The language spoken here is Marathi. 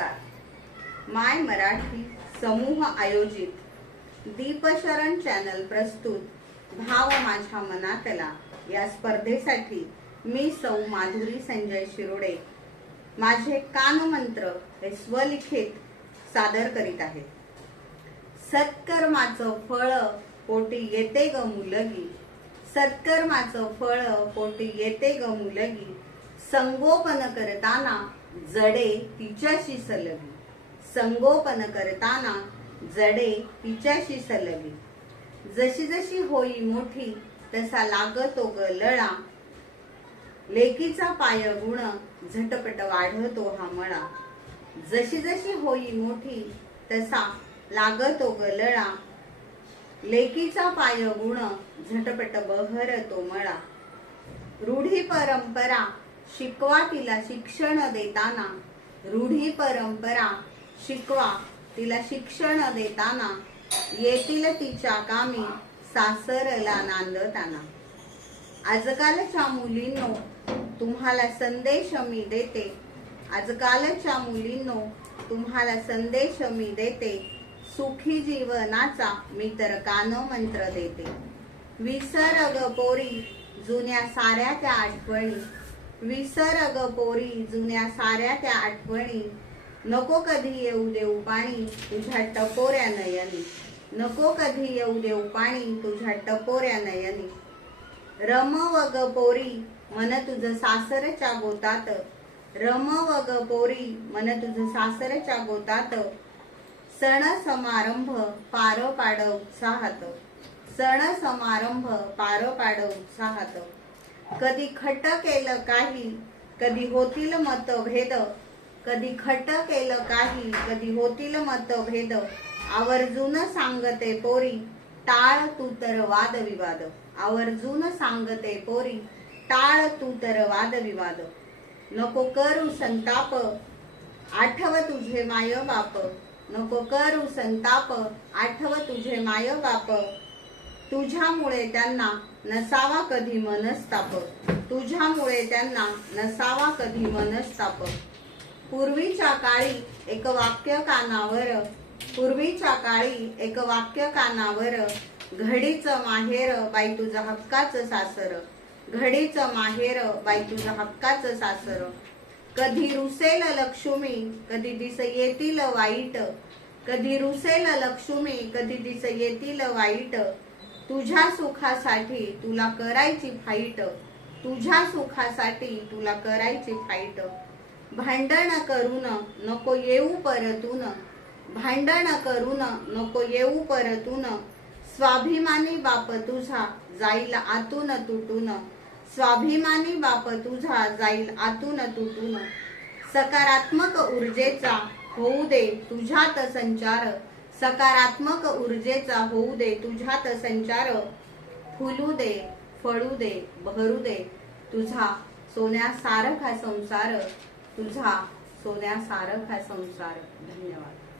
नमस्कार माय मराठी समूह आयोजित दीपशरण चॅनल प्रस्तुत भाव माझ्या मनातला या स्पर्धेसाठी मी सौ माधुरी संजय शिरोडे माझे कानमंत्र हे स्वलिखित सादर करीत आहे. सत्कर्माचं फळ पोटी येते ग मुलगी सत्कर्माचं फळ पोटी येते ग मुलगी संगोपन करताना जडे तिच्याशी सलगी. संगोपन करताना जडे तिच्याशी सलगी. जशी जशी होई मोठी तसा लागतो ग लळा. लेकीचा पाय गुण झटपट वाढतो हा मळा. जशी जशी होई मोठी तसा लागतो ग लळा. लेकीचा पाय गुण झटपट बहरतो मळा. रूढी परंपरा शिकवा तिला शिक्षण देताना. रूढी परंपरा शिकवा तिला शिक्षण देताना. येतील तिच्या कामी सासरला नांदताना. आजकालच्या मुलींनो तुम्हाला संदेश मी देते. आजकालच्या मुलींनो तुम्हाला संदेश मी देते. सुखी जीवनाचा मी तर कान मंत्र देते. विसर ग पोरी जुन्या साऱ्या त्या आठवणी. विसर पोरी जुन्या साऱ्या त्या आठवणी. नको कधी येऊ देऊ पाणी तुझ्या टपोऱ्या नयनी. नको कधी येऊ देऊ पाणी तुझ्या टपोऱ्या नयनी. रम व पोरी मन तुझ सासरच्या गोतात. रम व ग पोरी मन तुझ सासरच्या गोतात. सण समारंभ पार पाड उत्साहात. सण समारंभ पार पाड उत्साहात. कधी खट केलं काही कधी होतील मतभेद. कधी खट केलं काही कधी होतील मतभेद. आवर्जून सांगते पोरी टाळ तू तर वादविवाद आवर्जून सांगते पोरी टाळ तू तर वादविवाद नको करू संताप आठव तुझे माय बाप. नको करू संताप आठव तुझे माय बाप. तुझ्यामुळे त्यांना नसावा कधी मनस्ताप. तुझ्यामुळे त्यांना नसावा कधी मनस्ताप. पूर्वीच्या काळी एक वाक्य कानावर पूर्वीच्या काळी एक वाक्य कानावर घडीच माहेर बाई तुझं हक्काचं सासर. घडीच माहेर बाई तुझं हक्काचं सासर. कधी रुसेल लक्ष्मी कधी दिस येतील वाईट. कधी रुसेल लक्ष्मी कधी दिस येतील वाईट. तुझ्या सुखासाठी तुला करायची फाईट तुझ्या सुखासाठी तुला करायची फाईट भांडण करून नको येऊ परतून. भांडण करून नको येऊ परतून. स्वाभिमानी बाप तुझा जाईल आतून तुटून. स्वाभिमानी बाप तुझा जाईल आतून तुटून. सकारात्मक ऊर्जेचा होऊ दे तुझ्यात संचार. सकारात्मक ऊर्जेचा होऊ दे तुझ्यात संचार फुलू दे फळू दे बहरू दे. तुझा सोन्यासारख संसार तुझा सोन्यासारख संसार. धन्यवाद.